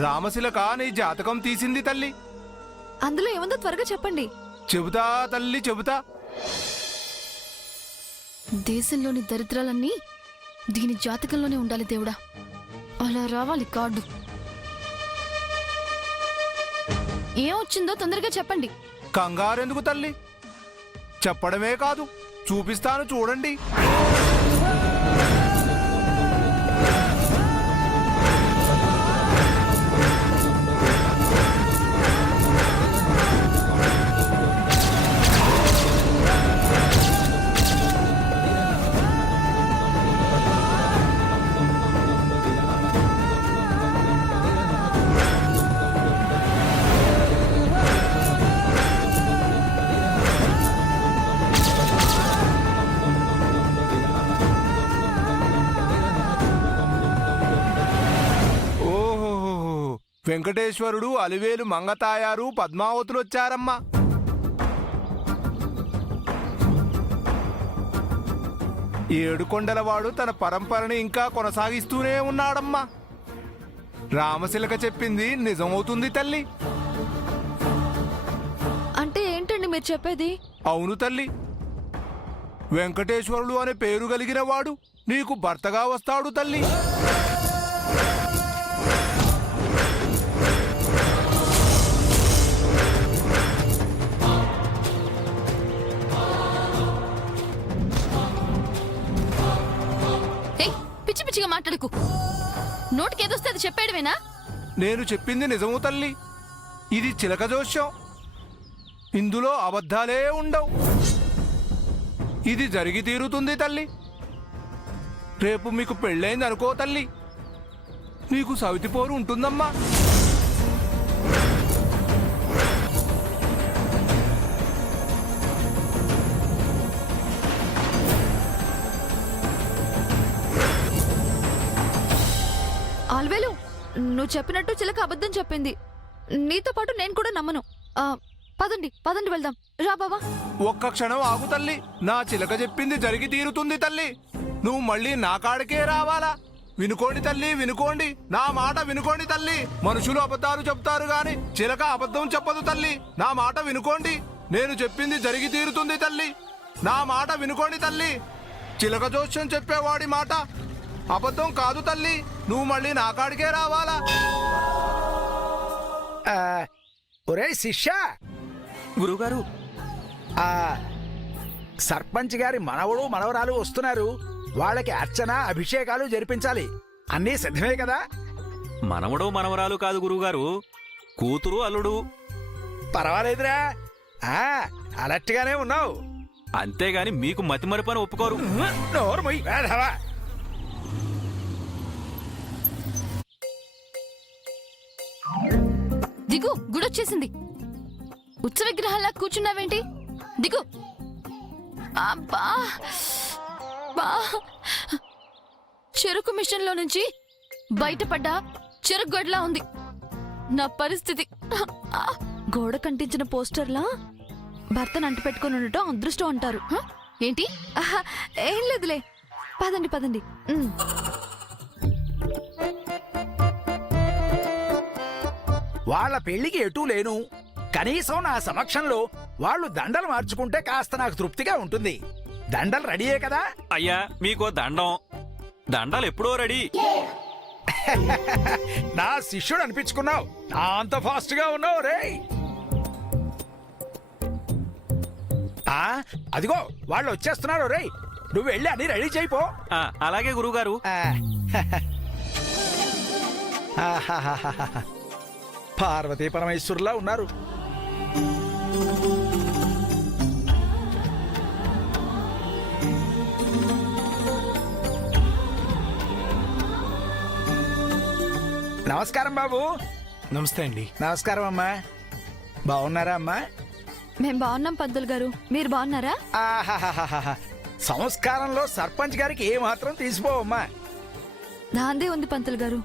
రామశిలక నీ జాతకం తీసింది తల్లి. అందులో ఏముందో త్వరగా చెప్పండి. చెబుతా తల్లి చెబుతా. దేశంలోని దరిద్రాలన్నీ దీని జాతకంలోనే ఉండాలి దేవుడా. అలా రావాలి కార్డు. ఏమొచ్చిందో తొందరగా చెప్పండి. కంగారెందుకు తల్లి, చెప్పడమే కాదు చూపిస్తాను చూడండి. వెంకటేశ్వరుడు, అలివేలు మంగతాయారు, పద్మావతులు వచ్చారమ్మా. ఏడుకొండలవాడు తన పరంపరని ఇంకా కొనసాగిస్తూనే ఉన్నాడమ్మా. రామశిలక చెప్పింది నిజమవుతుంది తల్లి. అంటే ఏంటండి మీరు చెప్పేది? అవును తల్లి, వెంకటేశ్వరుడు అనే పేరు కలిగిన వాడు నీకు భర్తగా వస్తాడు తల్లి. పిచ్చి పిచ్చిగా మాట్లాడుకు. నోటికేదొస్తే అది చెప్పేయడమేనా? నేను చెప్పింది నిజము తల్లి. ఇది చిలక జోష్యం, ఇందులో అబద్ధాలే ఉండవు. ఇది జరిగి తీరుతుంది తల్లి. రేపు మీకు పెళ్ళైంది అనుకో తల్లి, నీకు సవితిపోరు ఉంటుందమ్మా. ఆల్వేలు, నువ్వు చెప్పినట్టు చిలక అబద్ధం చెప్పింది. నీతో పాటు నేను కూడా నమ్మను. పదండి పదండి వెళ్దాం. రా బావా. ఒక్క క్షణం ఆగు తల్లి, నా చిలక చెప్పింది జరిగి తీరుతుంది తల్లి. నువ్వు మళ్ళీ నా కాడికే రావాలా? వినుకోండి తల్లి, వినుకోండి, నా మాట వినుకోండి తల్లి. మనుషులు అబద్ధాలు చెప్తారు గాని చిలక అబద్ధం చెప్పదు తల్లి. నా మాట వినుకోండి, నేను చెప్పింది జరిగి తీరుతుంది తల్లి. నా మాట వినుకోండి తల్లి. చిలక జోస్యం చెప్పేవాడి మాట అబద్ధం కాదు తల్లి. నువ్వు మళ్ళీ నా కాడికే రావాలా? ఒరే శిష్య, గురువుగారు, సర్పంచ్ గారి మనవడు మనవరాలు వస్తున్నారు. వాళ్ళకి అర్చన అభిషేకాలు జరిపించాలి. అన్నీ సిద్ధమే కదా? మనవడు మనవరాలు కాదు గురువుగారు, కూతురు అల్లుడు. పర్వాలేదురా, అలర్ట్ గానే ఉన్నావు. అంతేగాని మీకు మతిమరుపని ఒప్పుకోరు. నోరు మొయ్ వేధవా. దిగు, గుడొచ్చేసింది. ఉత్సవ విగ్రహాల్లా కూర్చున్నావేంటి? దిగు. అబ్బా బా, చెరుకు మిషన్లో నుంచి బయటపడ్డ చెరుకు గొడ్లా ఉంది నా పరిస్థితి. గోడ కంటించిన పోస్టర్లా భర్తను అంటి పెట్టుకుని ఉండటం అదృష్టం అంటారు. ఏంటి? ఏం లేదులే, పదండి పదండి. వాళ్ళ పెళ్లికి ఎటూ లేను. కనీసం నా సమక్షంలో వాళ్ళు దండలు మార్చుకుంటే కాస్త నాకు తృప్తిగా ఉంటుంది. దండలు రెడీయే కదా? అయ్యా, మీకో దండం. దండాలు ఎప్పుడో రెడీ. నా శిష్యుడు అనిపించుకున్నావు. నా అంత ఫాస్ట్ గా ఉన్నావు రే. అదిగో వాళ్ళు వచ్చేస్తున్నారు రే. నువ్వు వెళ్ళి అన్ని రెడీ చేయిపో. అలాగే గురువుగారు. పార్వతీ పరమేశ్వరులా ఉన్నారు. నమస్కారం బాబు. నమస్తే అండి. నమస్కారం అమ్మా. బాగున్నారా అమ్మా? మేం బాగున్నాం పంతులు గారు, మీరు బాగున్నారా? సంస్కారంలో సర్పంచ్ గారికి ఏ మాత్రం తీసిపోవమ్మా. నాందే ఉంది పంతులు గారు,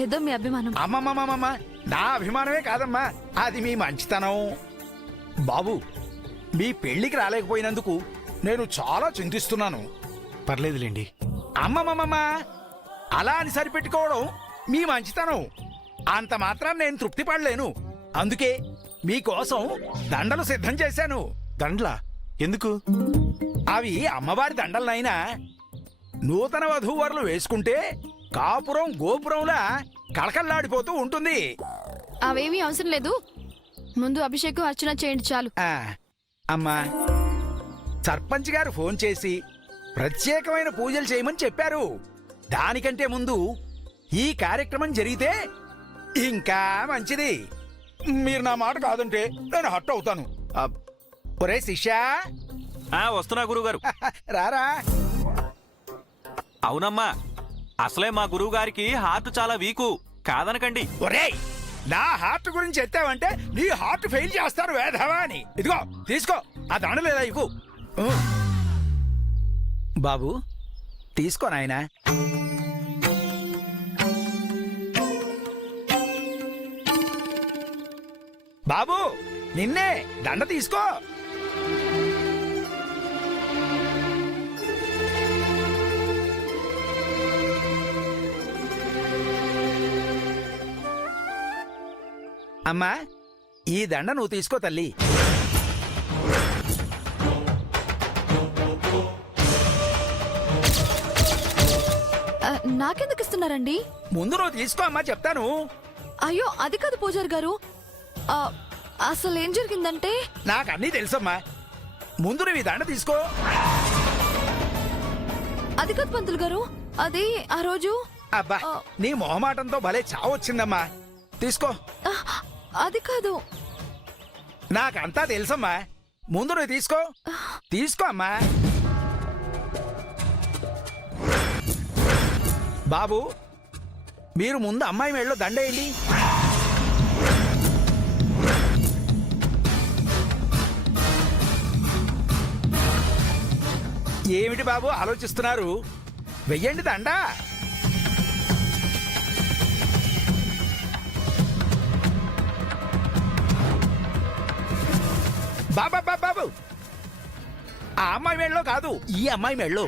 ఏదో మీ అభిమానం. అమ్మమ్మమ్మమ్మ, నా అభిమానమే కాదమ్మా, అది మీ మంచితనం. బాబు, మీ పెళ్లికి రాలేకపోయినందుకు నేను చాలా చింతిస్తున్నాను. పర్లేదులేండి. అమ్మమ్మమ్మ, అలా అని సరిపెట్టుకోవడం మీ మంచితనం. అంత మాత్రం నేను తృప్తి పడలేను. అందుకే మీకోసం దండలు సిద్ధం చేశాను. దండ్లా ఎందుకు? అవి అమ్మవారి దండలనైనా నూతన వధూవరులు వేసుకుంటే కాపురం గోపురంలా కళకళ్లాడిపోతూ ఉంటుంది. అవేమీ అవసరం లేదు, ముందు అభిషేకం అర్చన చేయండి చాలు. ఆ, అమ్మా, సర్పంచ్ గారు ఫోన్ చేసి ప్రత్యేకమైన పూజలు చేయమని చెప్పారు. దానికంటే ముందు ఈ కార్యక్రమం జరిగితే ఇంకా మంచిది. మీరు నా మాట కాదంటే నేను హట్ అవుతాను. ఒరే శిష్యా, వస్తున్నా గురువుగారు. రారా. అవునమ్మా, అసలే మా గురువు గారికి హార్ట్ చాలా వీకు, కాదనకండి. ఒరేయ్, నా హార్ట్ గురించి ఎత్తావంటే నీ హార్ట్ ఫెయిల్ చేస్తారు వేధవా అని. ఇదిగో తీసుకో, ఆ దండలేదా ఇవ్వు. బాబు తీసుకో నాయనా. బాబు నిన్నే, దండ తీసుకో. అమ్మా, ఈ దండ నువ్వు తీసుకో తల్లి. నాకెందుకు ఇస్తున్నారండి? ముందు నువ్వు తీసుకో అమ్మా, చెప్తాను. అయ్యో అది కాదు పూజారి గారు, అసలు ఏం జరిగిందంటే నాకు అన్నీ తెలుసమ్మా. ముందు నువ్వు ఈ దండ తీసుకో. అది కాదు పంతులు గారు, అది ఆ రోజు అబ్బా, నీ మొహమాటంతో భలే చావొచ్చిందమ్మా. తీసుకో. అది కాదు. నాకంతా తెలుసమ్మా. ముందు నువ్వు తీసుకో. తీసుకో అమ్మా. బాబు, మీరు ముందు అమ్మాయి మెళ్ళలో దండేయండి. ఏమిటి బాబు ఆలోచిస్తున్నారు? వెయ్యండి దండ. బాబా బాబు, ఆ అమ్మాయి మెళ్ళలో కాదు, ఈ అమ్మాయి మెళ్ళలో.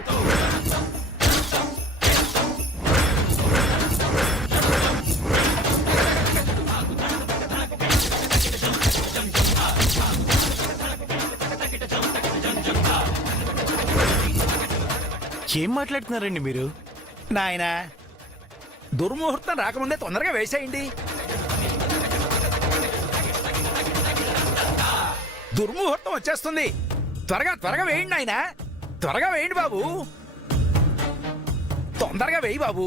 ఏం మాట్లాడుతున్నారండి మీరు? నాయనా, దుర్ముహూర్తం రాకముందే తొందరగా వేసేయండి. దుర్ముహూర్తం వచ్చేస్తుంది. త్వరగా త్వరగా వేయండి నాయనా, త్వరగా వేయండి బాబు. తొందరగా వేయి బాబు,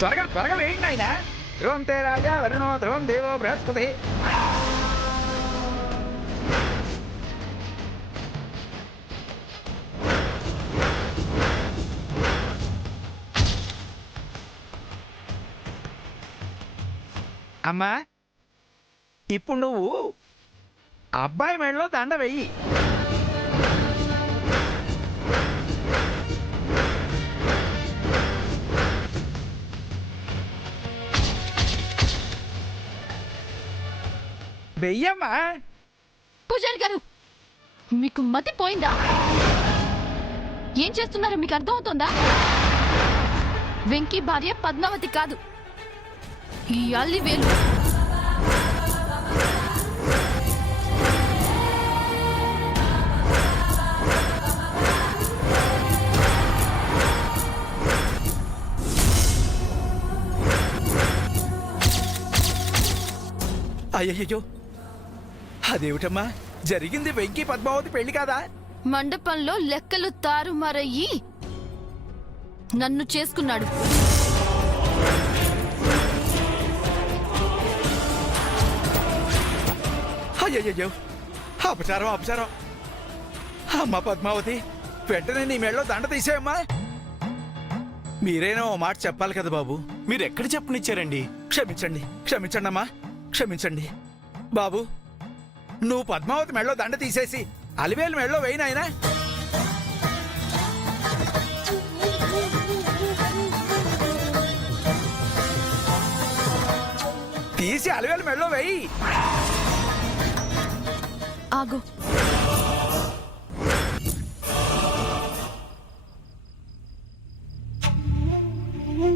త్వరగా త్వరగా వేయండి నాయనా. ధ్రువం తే రాజా వరుణో ధ్రువం దేవో బృహస్పతి. అమ్మా, ఇప్పుడు నువ్వు అబ్బాయి మెడలో దండ వెయ్యి. వెయ్యమ్మా. పూజారి గారు, మీకు మతి పోయిందా? ఏం చేస్తున్నారో మీకు అర్థమవుతుందా? వెంకీ భార్య పద్మావతి కాదు, ఈ అల్లివేలు. అయ్యయ్యో, అదేమిటమ్మా జరిగింది? వెంకీ పద్మావతి పెళ్లి కాదా? మండపంలో లెక్కలు తారుమారయ్యి నన్ను చేసుకున్నాడు. అయ్యయ్యో, అపచారం అపచారం. అమ్మ పద్మావతి, వెంటనే నీ మెడలో దండ తీసేయమ్మా. మీరేనో మాట చెప్పాలి కదా బాబు. మీరు ఎక్కడ చెప్పనిచ్చారండి? క్షమించండి, క్షమించండి అమ్మా, క్షమించండి. బాబు, నువ్వు పద్మావతి మెడలో దండ తీసేసి అలివేలు మెడలో వేయి నాయనా. తీసి అలివేలు మెడలో వేయి. ఆగు. ఇంకా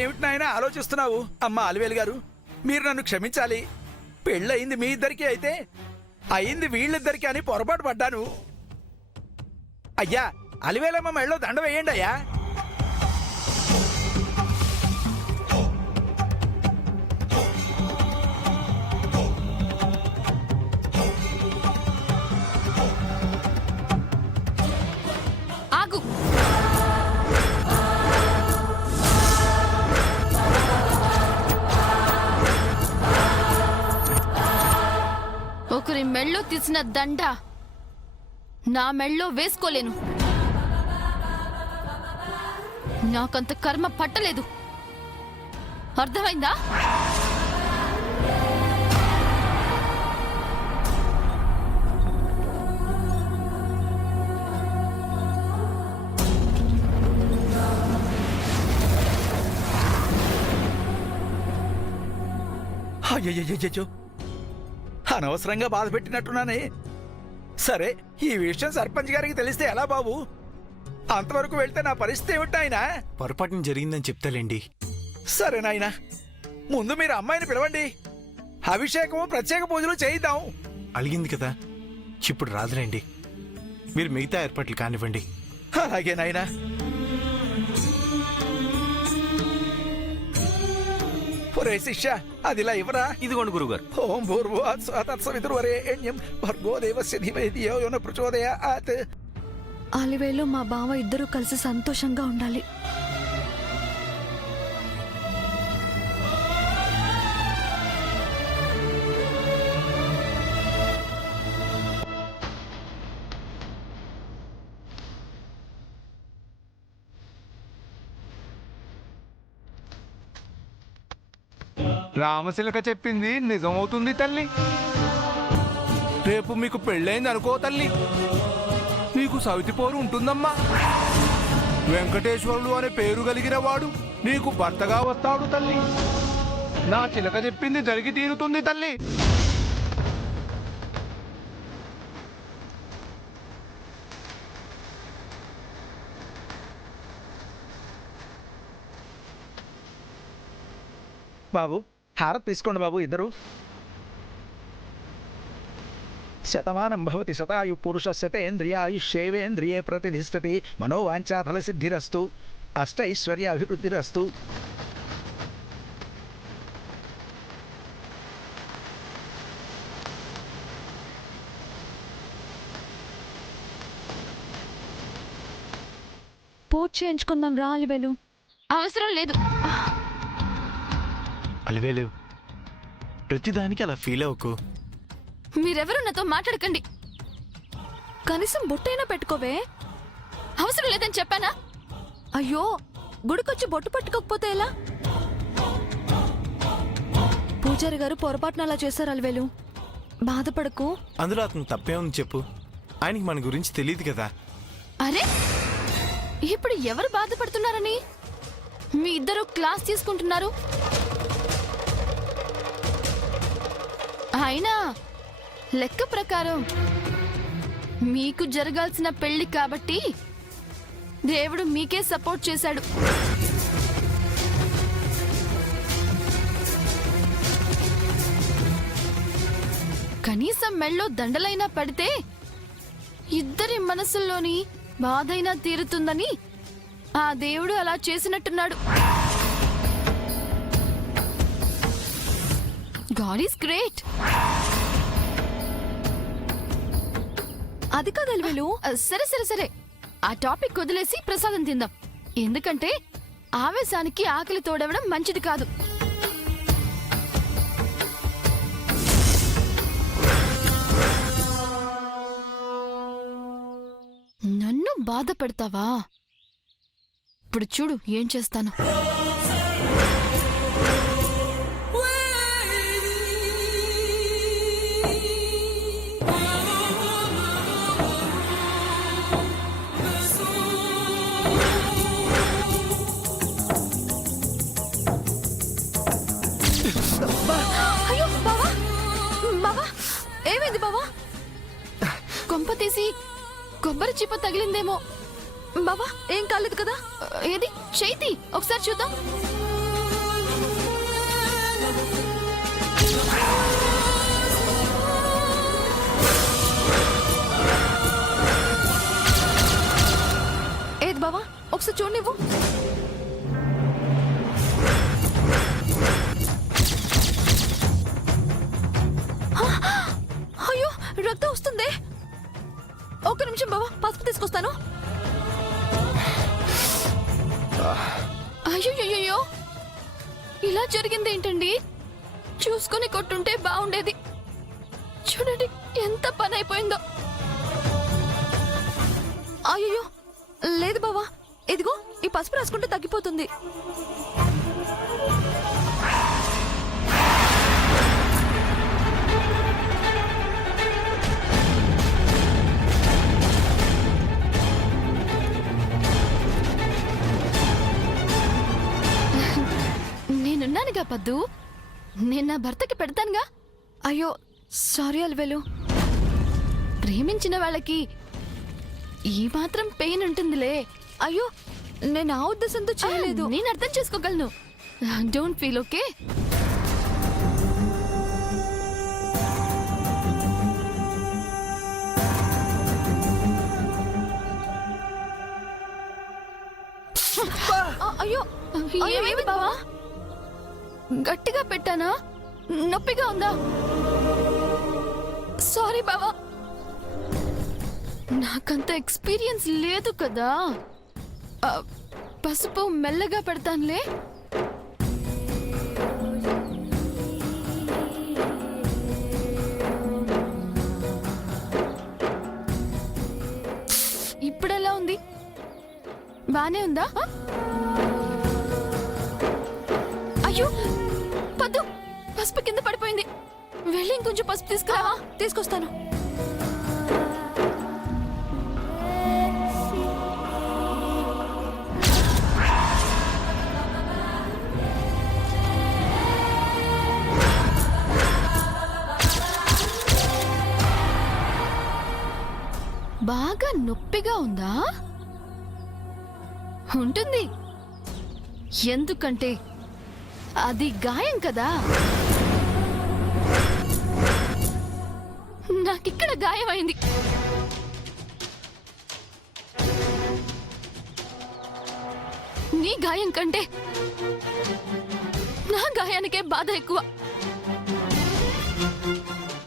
ఏమిటి నాయనా ఆలోచిస్తున్నావు? అమ్మా అలివేలు గారు, మీరు నన్ను క్షమించాలి. పెళ్ళయింది మీ ఇద్దరికి అయితే అయింది వీళ్ళిద్దరికి అని పొరపాటు పడ్డాను. అయ్యా, అలివేలమ్మ మెళ్ళో దండ వేయండి అయ్యా. ఆగు. ఒకరి మెళ్ళో తీసిన దండ నా మెళ్ళో వేసుకోలేను. నాకంత కర్మ పట్టలేదు. అర్థమైందా? అయ్యయ్యో, అనవసరంగా బాధ పెట్టినట్టున్నానే. సరే, ఈ విషయం సర్పంచ్ గారికి తెలిస్తే ఎలా బాబు? అంతవరకు వెళ్తే నా పరిస్థితి ఏమిటి నాయనా? పొరపాటున జరిగిందని చెప్తాలేండి. సరే నాయనా, ముందు మీరు అమ్మాయిని పిలవండి. అభిషేకము ప్రత్యేక పూజలు చేయిద్దాం. అలిగింది కదా, ఇప్పుడు రాదులేండి. మీరు మిగతా ఏర్పాట్లు కానివ్వండి. అలాగే నాయనా. ఒరే శిష్య, అదిలా ఇవ్వరా. ఇదిగోండి గురుగారు. ఓం భూర్భువస్సవితుర్వరేణ్యం భర్గో దేవస్య ధీమహి ధియో యో న ప్రచోదయాత్. అలివేలు మా బావ ఇద్దరూ కలిసి సంతోషంగా ఉండాలి. రామశిలక చెప్పింది నిజమవుతుంది తల్లి. రేపు మీకు పెళ్ళైంది అనుకో తల్లి, నీకు సవితి పోరు ఉంటుందమ్మా. వెంకటేశ్వరుడు అనే పేరు కలిగిన వాడు నీకు భర్తగా వస్తాడు తల్లి. నా చిలక చెప్పింది జరిగి తీరుతుంది తల్లి. బాబు, హారతి తీసుకోండి బాబు ఇద్దరు. శతమానం భవతి శతాయు పురుషస్య తేంద్రియాయుష్యేవేంద్రియే ప్రతిష్ఠతి మనోవాంఛాఫల సిద్ధిరస్తు అష్టైశ్వర్య అభివృద్ధిరస్తు. పూజ చేయించుకుందాం రా అలివేలు. అవసరం లేదు. అలివేలు, ప్రతిదానికి అలా ఫీల్ అవ్వకు. మీరెవరు నాతో మాట్లాడకండి. కనీసం బొట్టైనా పెట్టుకోవే. అవసరం లేదని చెప్పానా? అయ్యో, గుడికొచ్చి బొట్టు పట్టుకోకపోతే ఎలా? పూజారి గారు పొరపాటున అలా చేశారు అలివేలు. బాధపడకు. అందులో అతను తప్పే ఉంది చెప్పు. ఆయనకి మన గురించి తెలియదు కదా. అరే, ఇప్పుడు ఎవరు బాధపడుతున్నారని? మీ ఇద్దరు క్లాస్ తీసుకుంటున్నారు. అయినా లెక్క ప్రకారం మీకు జరగాల్సిన పెళ్లి కాబట్టి దేవుడు మీకే సపోర్ట్ చేశాడు. కనీసం మెళ్ళో దండలైనా పడితే ఇద్దరి మనసుల్లోని బాధైనా తీరుతుందని ఆ దేవుడు అలా చేసినట్టున్నాడు. God is great. అది కాదు అలివేలు. సరే సరే సరే, ఆ టాపిక్ వదిలేసి ప్రసాదం తిందాం. ఎందుకంటే ఆవేశానికి ఆకలి తోడవడం మంచిది కాదు. నన్ను బాధ పెడతావా? ఇప్పుడు చూడు ఏం చేస్తాను. చేసి కొబ్బరి చిప్ప తగిలిందేమో. బావా ఏం కాలేదు కదా? ఏది చేతి ఒకసారి చూద్దాం. ఏది బావా ఒకసారి చూడు నువ్వు. అయ్యో రక్తం వస్తుంది. ఒక్క నిమిషం బావా పసుపు తీసుకొస్తాను. అయ్యో ఇలా జరిగింది ఏంటండి? చూసుకొని కొట్టుంటే బాగుండేది. చూడండి ఎంత పని అయిపోయిందో. అయ్యో లేదు బావా, ఇదిగో ఈ పసుపు రాసుకుంటే తగ్గిపోతుంది. నేనున్నానుగా పద్దు, నేను నా భర్తకి పెడతానుగా. అయ్యో సారీ అల్వేలు. ప్రేమించిన వాళ్ళకి ఈ మాత్రం పెయిన్ ఉంటుందిలే. అయ్యో నేను ఆ ఉద్దేశంతో చేయలేదు. నేను అర్థం చేసుకోగలను. Don't feel okay. అయ్యో ఏమైంది బావా? గట్టిగా పెట్టానా? నొప్పిగా ఉందా? సారీ బావా, నాకంత ఎక్స్పీరియన్స్ లేదు కదా. పసుపు మెల్లగా పెడతానులే. ఇప్పుడెలా ఉంది? బానే ఉందా? అయ్యో పద్దు, పసుపు కింద పడిపోయింది. వెళ్ళి ఇంకొంచెం పసుపు తీసుకురావా? తీసుకొస్తాను. బాగా నొప్పిగా ఉందా? ఉంటుంది, ఎందుకంటే అది గాయం కదా. నాకిక్కడ గాయమైంది. నీ గాయం కంటే నా గాయానికే బాధ ఎక్కువ.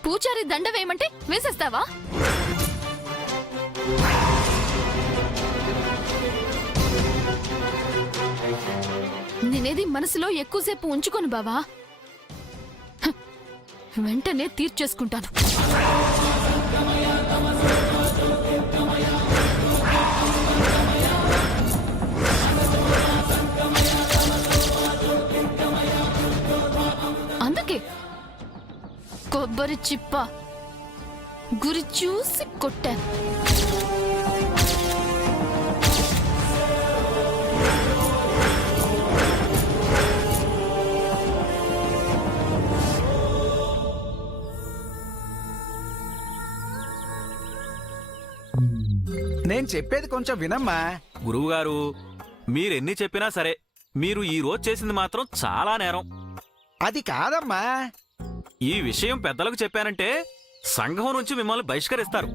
పూజారి దండ వేయమంటే వేసేస్తావా? నేనేది మనసులో ఎక్కువసేపు ఉంచుకోను బావా. వెంటనే తీర్చేసుకుంటాను. అందుకే కొబ్బరి చిప్ప గురి చూసి కొట్టాను. నేను చెప్పేది కొంచెం వినమ్మా. గురువుగారు, మీరెన్ని చెప్పినా సరే, మీరు ఈ రోజు చేసింది మాత్రం చాలా నేరం. అది కాదమ్మా. ఈ విషయం పెద్దలకు చెప్పానంటే సంఘం నుంచి మిమ్మల్ని బహిష్కరిస్తారు.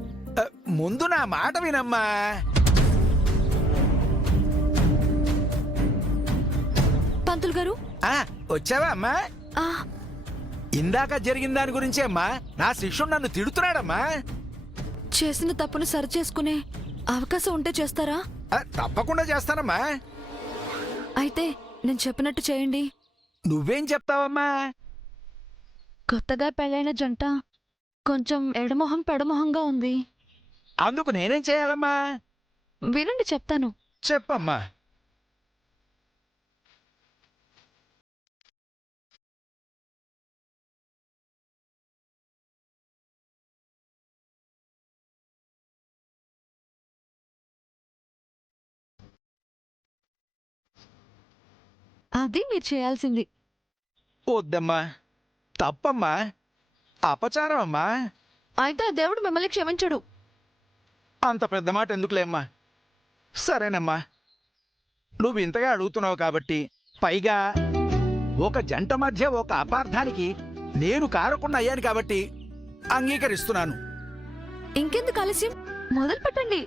ముందు నా మాట వినమ్మా. పంతులు గారు వచ్చావా అమ్మా? ఇందాక జరిగిన దాని గురించే అమ్మా. నా శిష్యుడు నన్ను తిడుతున్నాడమ్మా. చేసిన తప్పును సరిచేసుకునే అవకాశం ఉంటే చేస్తారా? తప్పకుండా చేస్తానమ్మా. అయితే నేను చెప్పినట్టు చేయండి. నువ్వేం చెప్తావమ్మా? కొత్తగా పెళ్ళైన జంట కొంచెం ఎడమొహం పెడమొహంగా ఉంది. అందుకు నేనేం చేయాలమ్మా? వినండి చెప్తాను. చెప్పమ్మా. అది మీరు చేయాల్సింది. వద్దమ్మా, తప్పమ్మా, అపచారం అమ్మా. అయితే దేవుడు మిమ్మల్ని క్షమించడు. అంత పెద్ద మాట ఎందుకులేమ్మా. సరేనమ్మా, నువ్వు ఇంతగా అడుగుతున్నావు కాబట్టి, పైగా ఒక జంట మధ్య ఒక అపార్థానికి నేను కారకుండా అయ్యాను కాబట్టి అంగీకరిస్తున్నాను. ఇంకెందుకు ఆలస్యం, మొదలు పెట్టండి.